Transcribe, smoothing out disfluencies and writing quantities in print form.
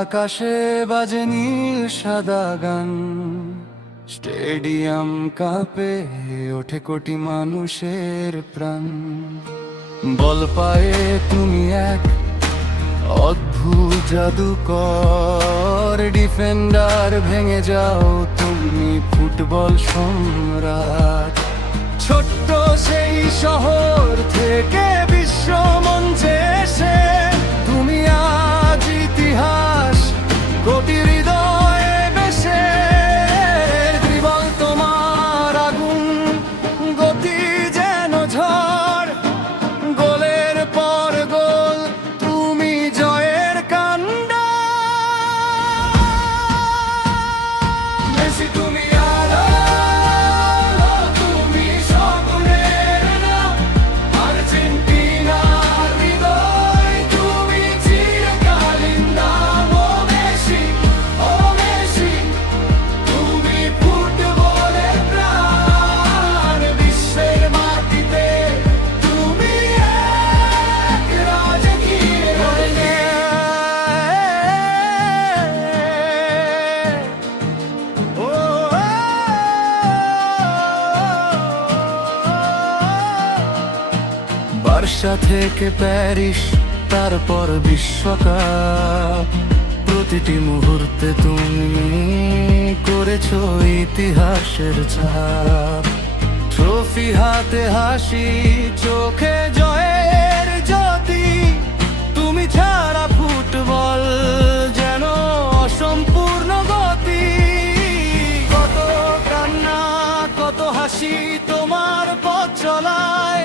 আকাশে বাজে নীল সাদা গান, স্টেডিয়াম কাঁপে ওঠে কোটি মানুষের প্রাণ। বল পায়ে তুমি এক অদ্ভুত জাদুকর, ডিফেন্ডার ভেঙে যাও তুমি ফুটবল সম্রাট। ছোট্ট সেই শহর থেকে বিশ্ব মঞ্চে এসে তুমি আজ ইতিহাস, কোটি হৃদয়ে বেশে। ত্রিবল তোমার আগুন, গতি যেন ঝড়, গোলের পর গোল তুমি জয়ের কান্ডা। মেসি তুমি আলো, তুমি স্বপ্নের নাম, আর্জেন্টিনার হৃদয় তুমি চিরকালীন নাম। ও মেসি, ও মেসি, তুমি ফুটবলের প্রাণ। বিশ্বের মাটিতে তুমি এক রাজকীয় বার্সা থেকে প্যারিস, তারপর বিশ্বকাপ। প্রতিটি মুহূর্তে তুমি করেছো ইতিহাসের ছাপ। ট্রফি হাতে হাসি, চোখে জয়ের জ্যোতি। তুমি ছাড়া ফুটবল যেন অসম্পূর্ণ গতি। কত কান্না, কত হাসি তোমার পথ চলায়,